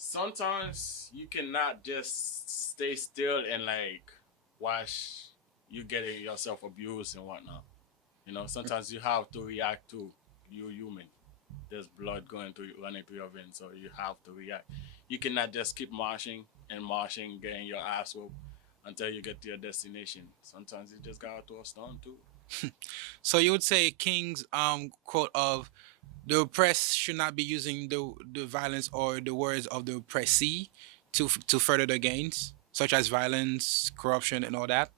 sometimes you cannot just stay still and like watch you getting yourself abused and whatnot. Sometimes you have to react to you human. There's blood running through your veins, so you have to react. You cannot just keep marching and marching, getting your ass whooped until you get to your destination. Sometimes you just gotta throw a stone too. So you would say King's quote of the oppressed should not be using the violence or the words of the oppressee to further their gains, such as violence, corruption, and all that.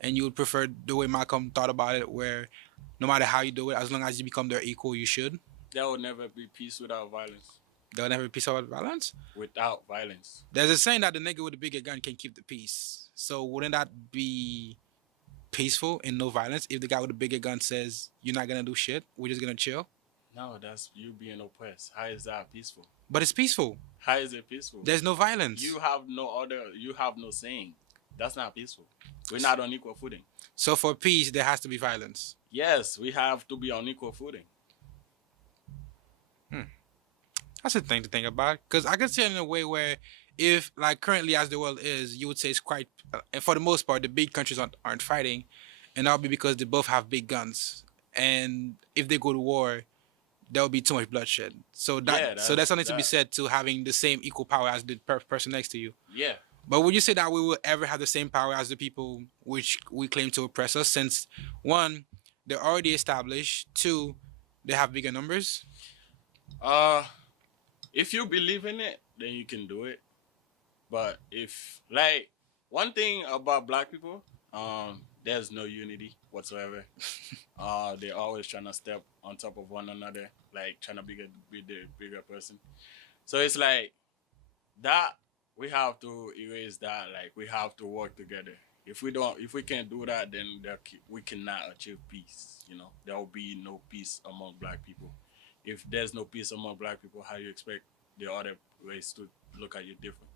And you would prefer the way Malcolm thought about it, where no matter how you do it, as long as you become their equal, you should. There will never be peace without violence. There'll never be peace without violence. Without violence. There's a saying that the nigga with the bigger gun can keep the peace. So wouldn't that be peaceful and no violence if the guy with the bigger gun says you're not gonna do shit, we're just gonna chill? No, that's you being oppressed. How is that peaceful? But it's peaceful. How is it peaceful? There's no violence. You have no saying. That's not peaceful. We're not on equal footing. So for peace, there has to be violence. Yes, we have to be on equal footing. That's a thing to think about. Because I can see it in a way where if, like currently as the world is, you would say it's quite, and for the most part, the big countries aren't fighting. And that'll be because they both have big guns. And if they go to war, there will be too much bloodshed. So that's something to be said to having the same equal power as the person next to you. Yeah. But would you say that we will ever have the same power as the people which we claim to oppress us? Since one, they're already established. Two, they have bigger numbers. If you believe in it, then you can do it. But if like one thing about black people, there's no unity whatsoever. They're always trying to step on top of one another, like trying to be the bigger person. So it's like that we have to erase that. Like we have to work together. If we can't do that, then we cannot achieve peace. There will be no peace among black people. If there's no peace among black people, how do you expect the other race to look at you different?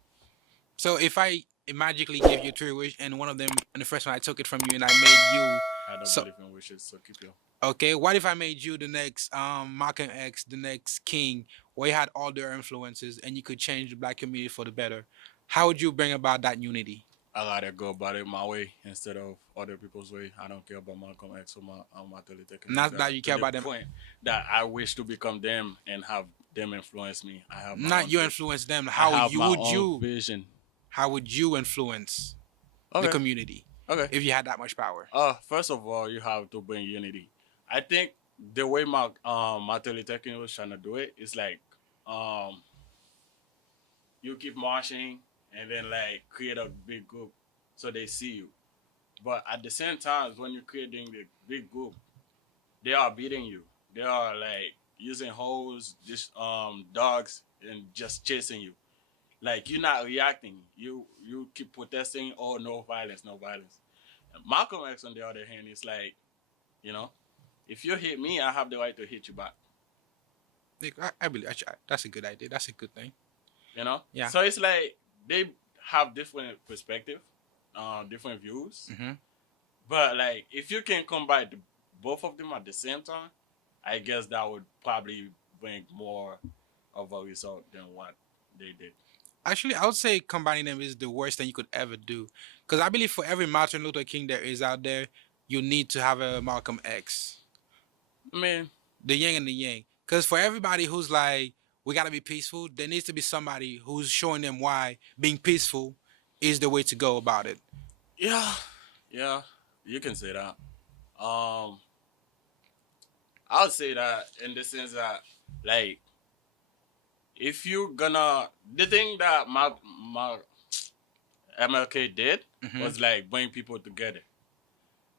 So if I magically gave you 3 wishes and one of them, and the first one I took it from you and I made you. I don't believe in wishes, so keep your. Okay, what if I made you the next Malcolm X, the next king, where you had all their influences and you could change the black community for the better? How would you bring about that unity? I gotta go about it my way instead of other people's way. I don't care about Malcolm X or Martin Luther King. Not that you care about them. Point that I wish to become them and have them influence me. I have not you influence them. Vision. How would you influence the community? Okay. If you had that much power. First of all, you have to bring unity. I think the way Martin Luther King was trying to do it is like you keep marching and then like create a big group so they see you. But at the same time, when you're creating the big group, they are beating you. They are like using hoes, dogs, and just chasing you. Like you're not reacting. You keep protesting. Oh, no violence, no violence. And Malcolm X, on the other hand, is like, if you hit me, I have the right to hit you back. I believe that's a good idea. That's a good thing. Yeah. So it's like they have different perspective, different views. Mm-hmm. But like, if you can combine both of them at the same time, I guess that would probably bring more of a result than what they did. Actually, I would say combining them is the worst thing you could ever do. Because I believe for every Martin Luther King there is out there, you need to have a Malcolm X. I mean, the yin and the yang. Because for everybody who's like, we got to be peaceful, there needs to be somebody who's showing them why being peaceful is the way to go about it. Yeah, you can say that. I would say that in the sense that, like, if you're gonna, the thing that MLK did was like bring people together.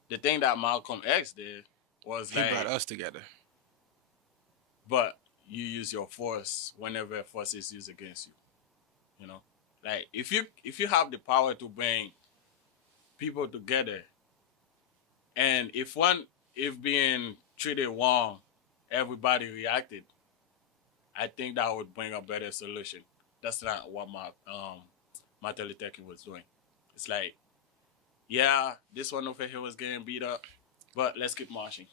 The thing that Malcolm X did was he brought us together. But you use your force whenever force is used against you. Like if you have the power to bring people together, and if being treated wrong, everybody reacted, I think that would bring a better solution. That's not what Martin Luther King was doing. It's like, yeah, this one over here was getting beat up, but let's keep marching.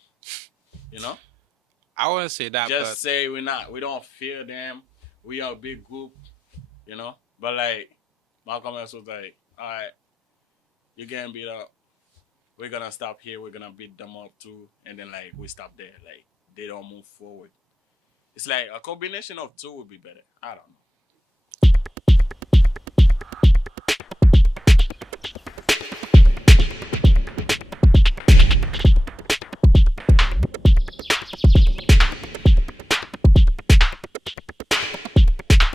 I wouldn't say that. Just say we don't fear them. We are a big group. you know. But like Malcolm X was like, all right, you're getting beat up. We're gonna stop here. We're gonna beat them up too, and then like we stop there. Like they don't move forward. It's like a combination of two would be better. I don't know.